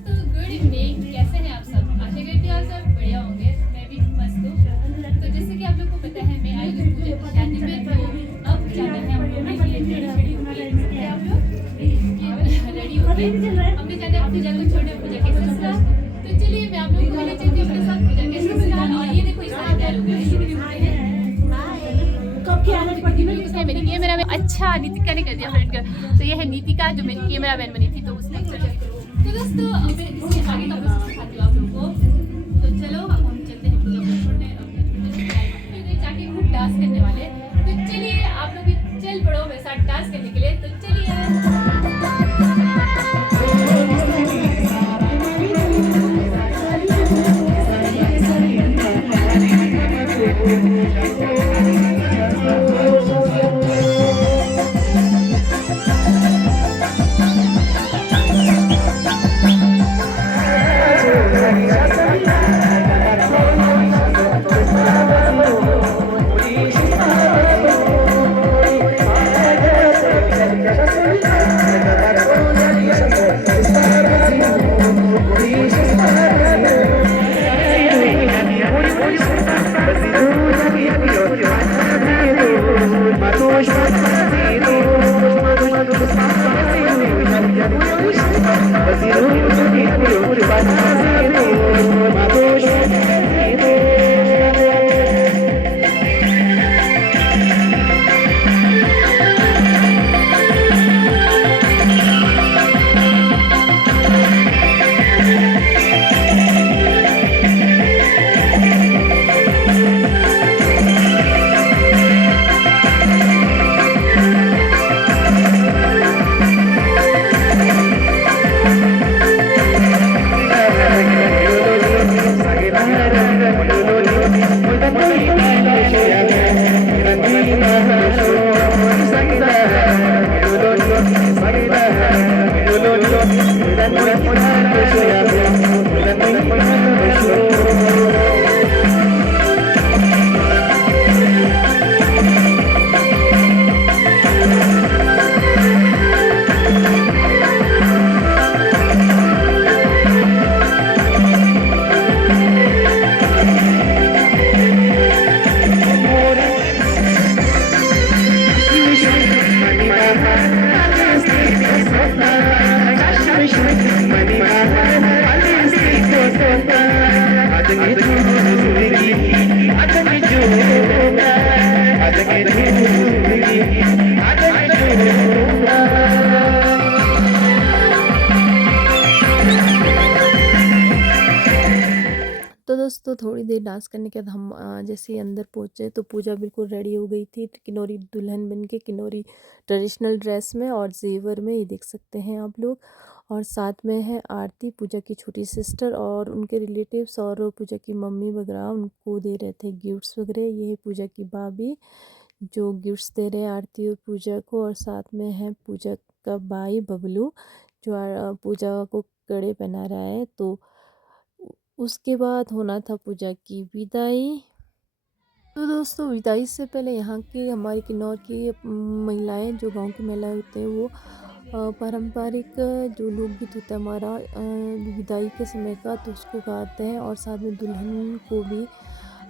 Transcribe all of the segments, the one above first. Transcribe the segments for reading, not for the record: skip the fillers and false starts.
दोस्तों good evening, कैसे हैं आप सब? आशा करती हूँ आप सब बढ़िया होंगे। मैं भी मस्त हूँ। तो जैसे कि आप लोग को पता है मैं आई हूँ पूजा की शादी में, तो अब जाना है हम लोग के लिए रेडी होके आप लोग रेडी होके हमने जाना है पूजा को छोड़ने, पूजा के ससुराल। तो चलिए मैं आप लोगों को ले चलती हूँ अपने साथ पूजा के ससुराल। और ये देखो इस सारे तैयार हो गए हैं, कब की आदत पड़ती है उसने मेरी कैमरा में। अच्छा नीतिका ने कर दिया फ्रेंड का। तो ये है नीतिका जो मेरी कैमरा मैन बनी थी, तो उसने तो दोस्तों अब मैं इसके आगे का प्रोसेस दिखाती हूँ आप लोगों को। तो चलो अब हम चलते हैं पूजा को छोड़ने, फिर जाके खूब डांस करने वाले हैं। तो चलिए आप लोग भी चल पड़ो मेरे साथ डांस करने के लिए। तो चलिए तो दोस्तों थोड़ी देर डांस करने के बाद हम जैसे ही अंदर पहुँचे तो पूजा बिल्कुल रेडी हो गई थी, किन्नौरी दुल्हन बन के, किन्नौरी ट्रेडिशनल ड्रेस में और जेवर में, ये देख सकते हैं आप लोग। और साथ में है आरती, पूजा की छोटी सिस्टर और उनके रिलेटिव्स और पूजा की मम्मी वगैरह, उनको दे रहे थे गिफ्ट्स वगैरह। ये है पूजा की भाभी जो गिफ्ट्स दे रहे हैं आरती और पूजा को। और साथ में है पूजा का भाई बबलू जो पूजा को कड़े पहना रहा है। तो उसके बाद होना था पूजा की विदाई। तो दोस्तों विदाई से पहले यहाँ की हमारी किन्नौर की महिलाएं, जो गांव की महिलाएं होते हैं, वो पारंपरिक जो लोकगीत होता है हमारा विदाई के समय का, तो उसको गाते हैं। और साथ में दुल्हन को भी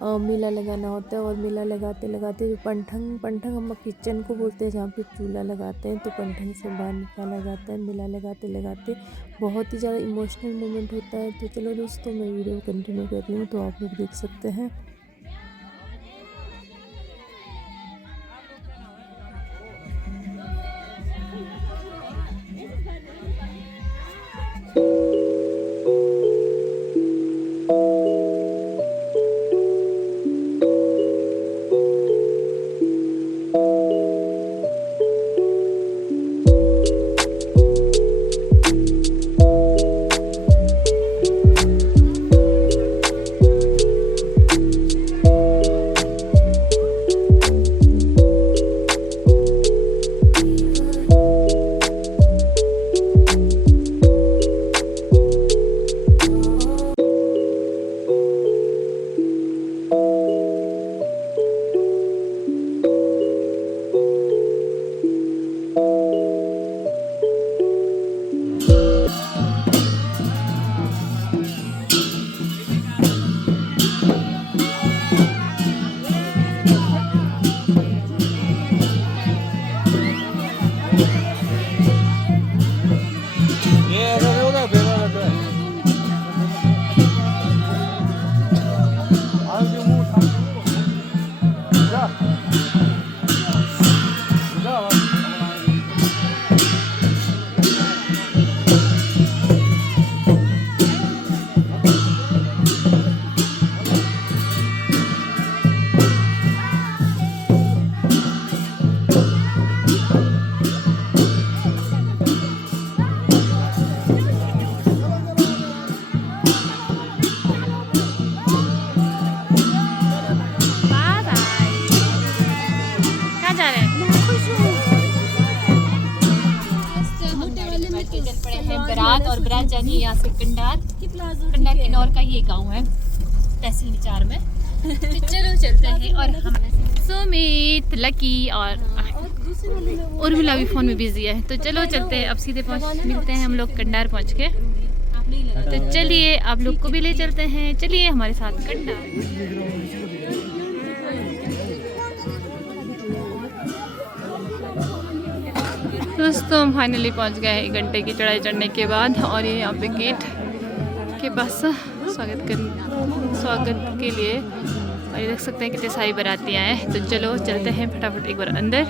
मेला लगाना होता है। और मेला लगाते लगाते जो पंठंग हम किचन को बोलते हैं, जहाँ पे चूल्हा लगाते हैं, तो पंठंग से बाहर निकाला जाता है। मेला लगाते लगाते बहुत ही ज़्यादा इमोशनल मोमेंट होता है। तो चलो दोस्तों मैं वीडियो कंटिन्यू कर रही हूँ, तो आप लोग देख सकते हैं। कंडार जानी है यहाँ से। कंडार किन्नौर का ये गांव है तहसील विचार में। तो चलो चलते हैं। और हम सुमित, लकी और उर्मिला भी फ़ोन में बिजी है। तो चलो चलते हैं अब सीधे मिलते हैं हम लोग कंडार पहुँच के। तो चलिए आप लोग को भी ले चलते हैं, चलिए हमारे साथ कंडार। दोस्तों हम फाइनली पहुंच गए हैं 1 घंटे की चढ़ाई चढ़ने के बाद। और ये यहाँ पे गेट के पास स्वागत के लिए, और ये देख सकते हैं कितने सारी बारातियाँ हैं। तो चलो चलते हैं फटाफट एक बार अंदर।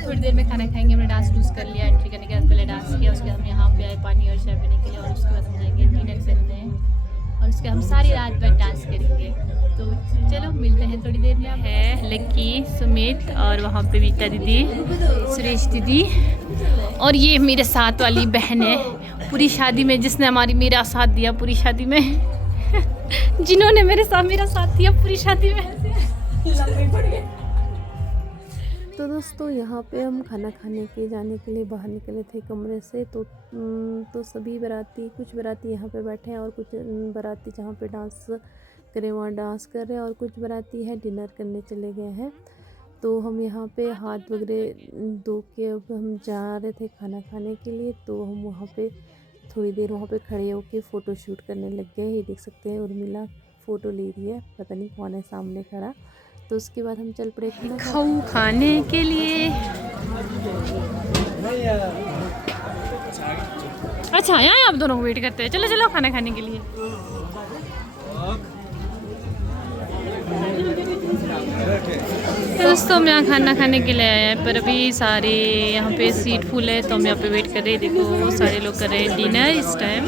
थोड़ी देर में खाना खाएंगे। हमने डांस डूस कर लिया, एंट्री करने के बाद पहले डांस किया, उसके बाद हम यहाँ पे आए पानी और चाय पीने के लिए, और उसके बाद हम जाएंगे डिनर करने, और उसके हम सारी रात भर डांस करेंगे। तो चलो मिलते हैं थोड़ी देर में। है लक्की, सुमित और वहाँ पे बीता दीदी, सुरेश दीदी, और ये मेरे साथ वाली बहन है पूरी शादी में, जिसने मेरा साथ दिया पूरी शादी में जिन्होंने मेरा साथ दिया पूरी शादी में। तो दोस्तों यहाँ पे हम खाना खाने के जाने के लिए बाहर निकले थे कमरे से। तो सभी बाराती, कुछ बाराती यहाँ पे बैठे हैं और कुछ बाराती जहाँ पे डांस करें वहाँ डांस कर रहे हैं, और कुछ बाराती है डिनर करने चले गए हैं। तो हम यहाँ पे हाथ वगैरह धो के अब हम जा रहे थे खाना खाने के लिए। तो हम वहाँ पे थोड़ी देर वहाँ पे खड़े होके फ़ोटो शूट करने लग गए। ये देख सकते हैं उर्मिला फ़ोटो ले रही है, पता नहीं कौन है सामने खड़ा। तो उसके बाद हम चल पड़े खाऊ खाने के लिए। अच्छा यहाँ आप दोनों वेट करते हैं, चलो चलो खाना खाने के लिए। दोस्तों हम यहाँ खाना खाने के लिए आए हैं, पर अभी सारे यहाँ पे सीट फुल है, तो हम यहाँ पे वेट कर रहे हैं। देखो सारे लोग कर रहे हैं डिनर इस टाइम।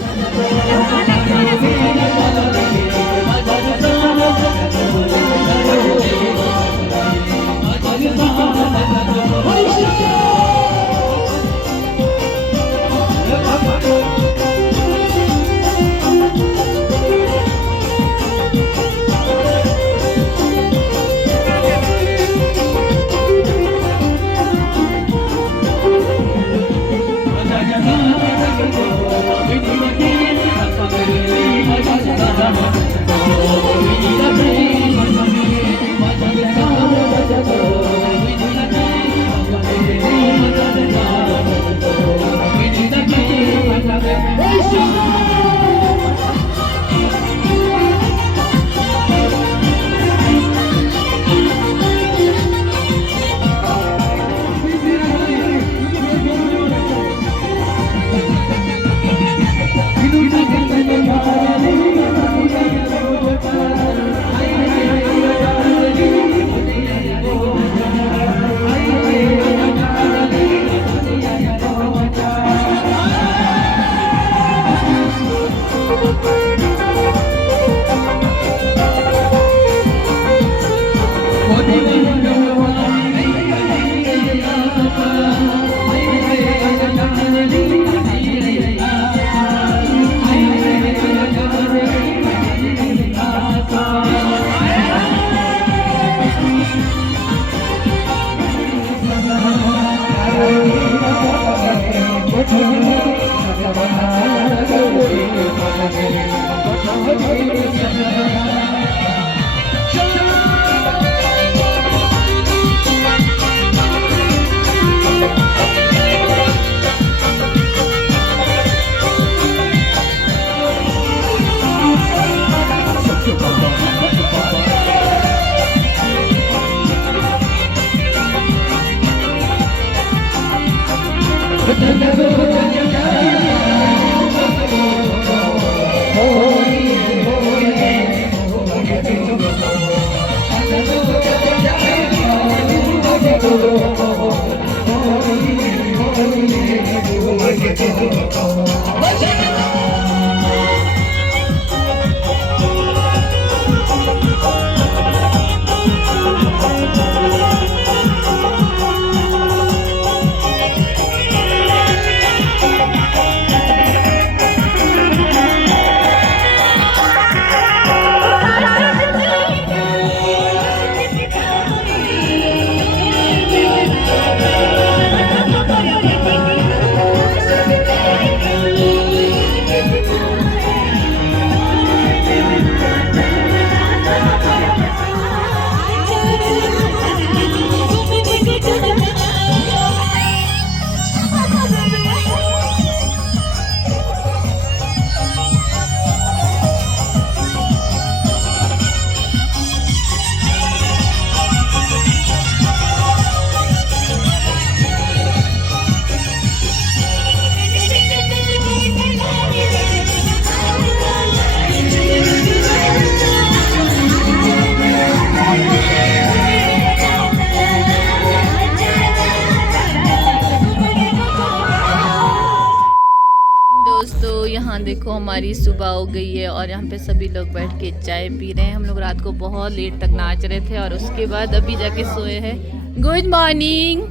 यहाँ देखो हमारी सुबह हो गई है और यहाँ पे सभी लोग बैठ के चाय पी रहे हैं। हम लोग रात को बहुत लेट तक नाच रहे थे और उसके बाद अभी जाके सोए हैं। Good morning,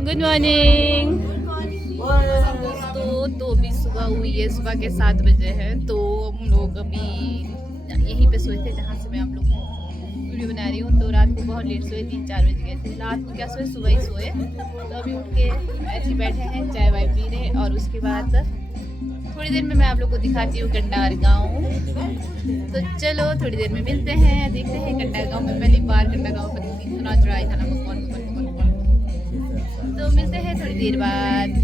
good morning. तो अभी सुबह हुई है, सुबह के 7 बजे है। तो हम लोग अभी यहीं पे सोए थे जहाँ से मैं आप लोग को वीडियो बना रही हूँ। तो रात को बहुत लेट सोए, 3-4 बज गए थे। रात को क्या सोए, सुबह ही सोए। तो अभी उठ के ऐसे ही बैठे हैं, चाय वाय पी रहे। और उसके बाद थोड़ी देर में मैं आप लोग को दिखाती हूँ कंडार गाँव। तो चलो थोड़ी देर में मिलते हैं, देखते हैं कंडार गाँव में। पहली बार कंडार गाँव पर इतना चढ़ाई था ना, भगवान। तो मिलते हैं थोड़ी देर बाद।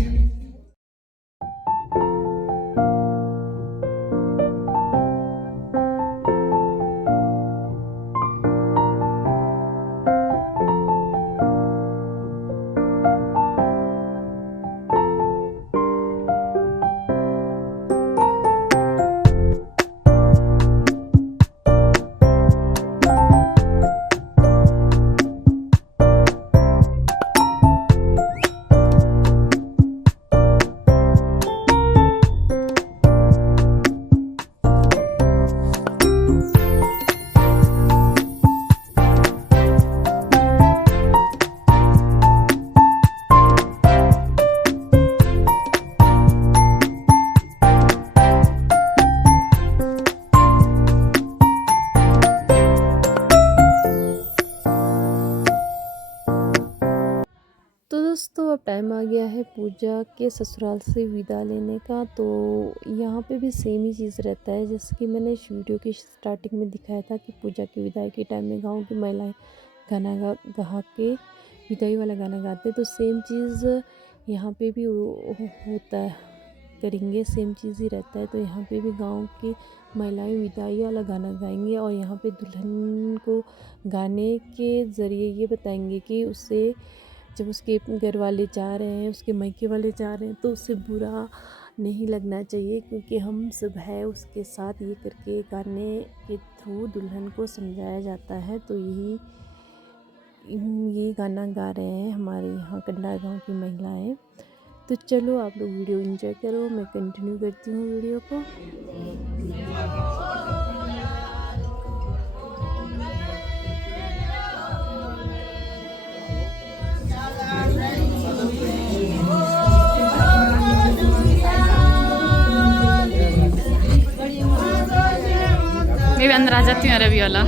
तो दोस्तों अब टाइम आ गया है पूजा के ससुराल से विदा लेने का। तो यहाँ पे भी सेम ही चीज़ रहता है जैसे कि मैंने इस वीडियो की स्टार्टिंग में दिखाया था कि पूजा की विदाई के टाइम में गांव की महिलाएं गाना गा के विदाई वाला गाना गाते। तो सेम चीज़ यहाँ पे भी होता है, करेंगे, सेम चीज़ ही रहता है। तो यहाँ पे भी गांव की महिलाएं विदाई वाला गाना गाएंगे और यहाँ पे दुल्हन को गाने के ज़रिए ये बताएंगे कि उससे जब उसके घर वाले जा रहे हैं, उसके मायके वाले जा रहे हैं, तो उसे बुरा नहीं लगना चाहिए क्योंकि हम सब है उसके साथ। ये करके गाने के थ्रू दुल्हन को समझाया जाता है। तो ये गाना गा रहे हैं हमारे यहाँ कंडार गाँव की महिलाएं। तो चलो आप लोग वीडियो एंजॉय करो, मैं कंटिन्यू करती हूँ वीडियो को। मैं भी अंदर आ जाती हूँ अरबी वाला।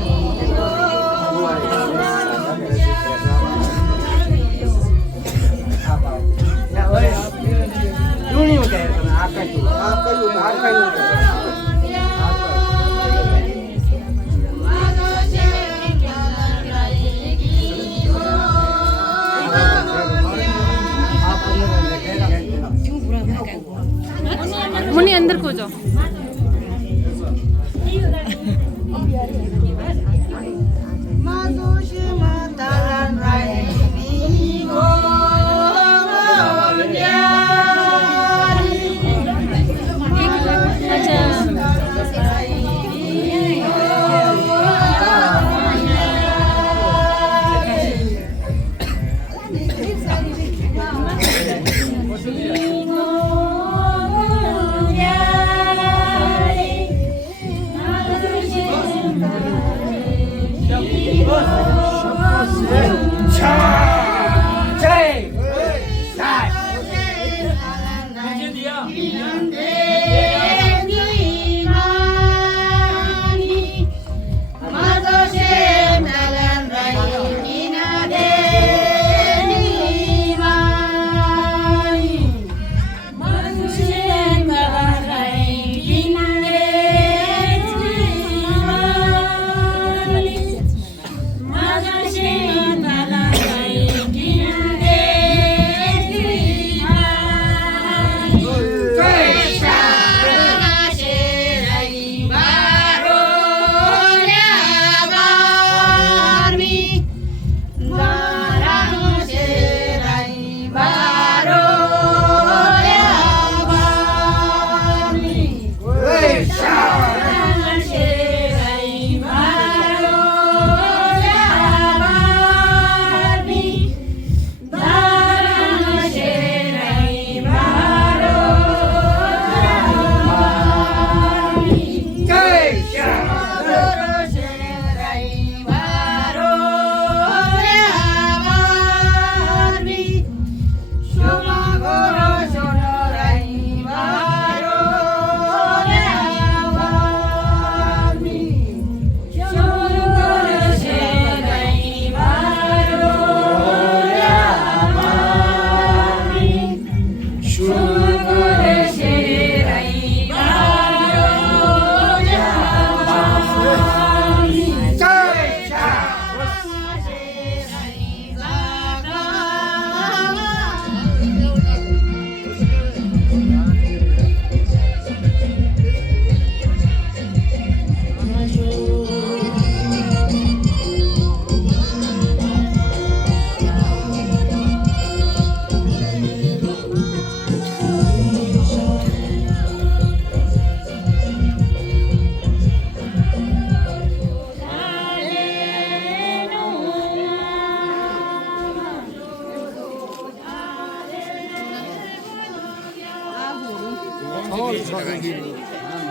मुन्नी अंदर को जाओ।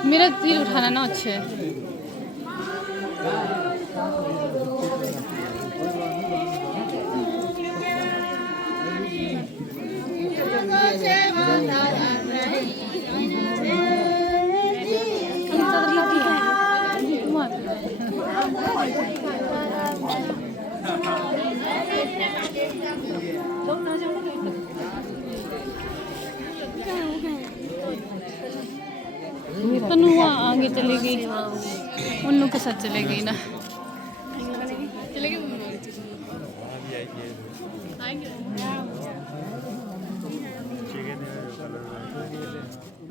मेरा तीर उठाना ना अच्छे है। तनु वहाँ आगे चली गई, उन लोग के साथ चले गई ना। चले गए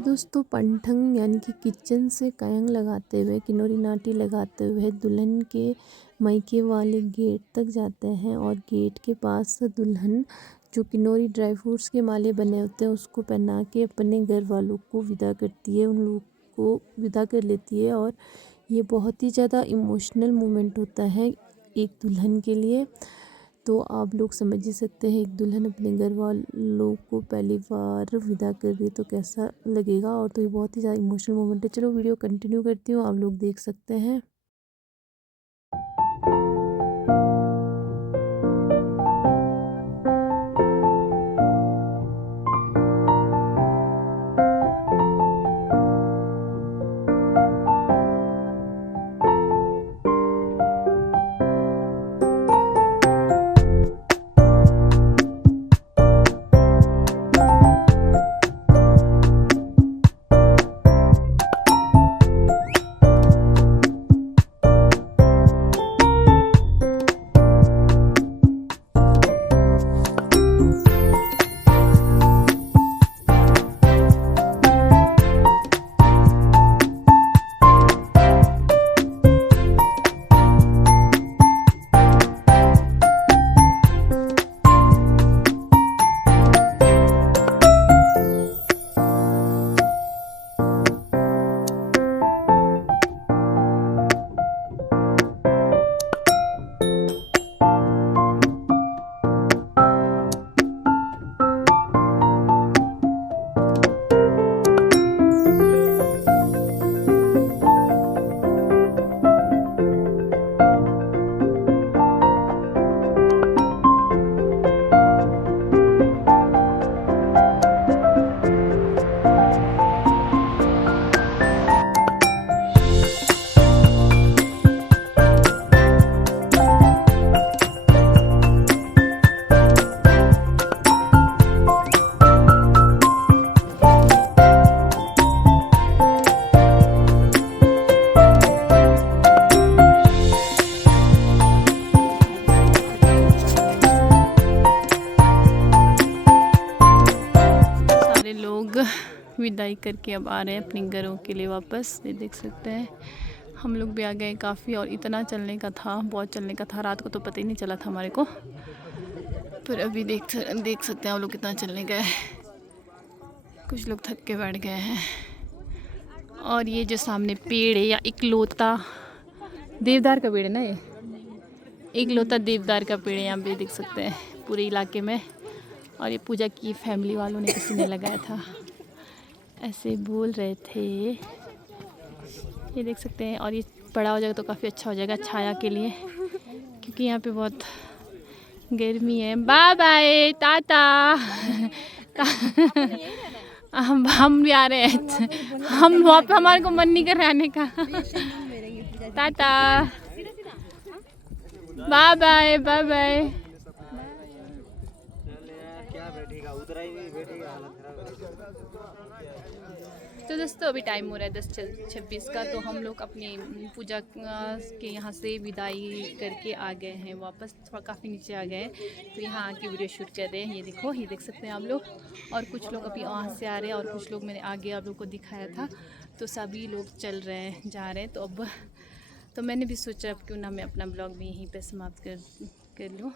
दोस्तों पंठंग यानी कि किचन से कयंग लगाते हुए, किन्नौरी नाटी लगाते हुए दुल्हन के मायके वाले गेट तक जाते हैं और गेट के पास दुल्हन जो किन्नौरी ड्राई फ्रूट्स के माले बने होते हैं उसको पहना के अपने घर वालों को विदा करती है, उन लोग को विदा कर लेती है। और ये बहुत ही ज़्यादा इमोशनल मोमेंट होता है एक दुल्हन के लिए। तो आप लोग समझ ही सकते हैं एक दुल्हन अपने घर वालों को पहली बार विदा कर रही तो कैसा लगेगा। और तो ये बहुत ही ज़्यादा इमोशनल मोमेंट है। चलो वीडियो कंटिन्यू करती हूँ, आप लोग देख सकते हैं। विदाई करके अब आ रहे हैं अपने घरों के लिए वापस। ये देख सकते हैं हम लोग भी आ गए काफ़ी, और इतना चलने का था, बहुत चलने का था। रात को तो पता ही नहीं चला था हमारे को, पर अभी देख सकते हैं हम लोग कितना चलने गए। कुछ लोग थक के बैठ गए हैं। और ये जो सामने पेड़ है या इकलौता देवदार का पेड़ है ना, ये इकलौता देवदार का पेड़ है, यहाँ पे देख सकते हैं पूरे इलाके में। और ये पूजा की फैमिली वालों ने किसी ने लगाया था, ऐसे बोल रहे थे। ये देख सकते हैं। और ये बड़ा हो जाएगा तो काफ़ी अच्छा हो जाएगा छाया के लिए, क्योंकि यहाँ पे बहुत गर्मी है। Bye bye tata. हम भी आ रहे हैं, हम वहाँ पे हमारे को मन नहीं कर रहा आने का। Tata bye bye bye bye. तो दोस्तों अभी टाइम हो रहा है 10:26 का, तो हम लोग अपनी पूजा के यहाँ से विदाई करके आ गए हैं वापस। थोड़ा काफ़ी नीचे आ गए हैं, तो यहाँ आके वीडियो शूट कर रहे हैं। ये देखो, ये देख सकते हैं आप लोग। और कुछ लोग अभी वहाँ से आ रहे हैं, और कुछ लोग मैंने आगे आप लोग को दिखाया था। तो सभी लोग चल रहे हैं, जा रहे हैं। तो अब तो मैंने भी सोचा अब क्यों ना मैं अपना ब्लॉग भी यहीं पर समाप्त कर लूँ।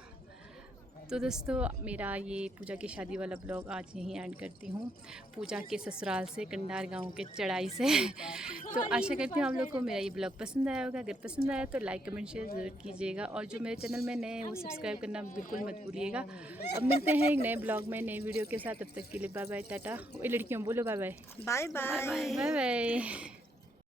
तो दोस्तों मेरा ये पूजा की शादी वाला ब्लॉग आज यहीं ऐड करती हूँ, पूजा के ससुराल से, कंडार गांव के चढ़ाई से। तो आशा करती हूँ आप लोग को मेरा ये ब्लॉग पसंद आया होगा। अगर पसंद आया तो लाइक कमेंट शेयर ज़रूर कीजिएगा, और जो मेरे चैनल में नए हैं वो सब्सक्राइब करना बिल्कुल मत भूलिएगा। अब मिलते हैं एक नए ब्लॉग में, नई वीडियो के साथ। तब तक के लिए बाय बाय टाटा। लड़कियों बोलो bye bye. Bye bye bye bye.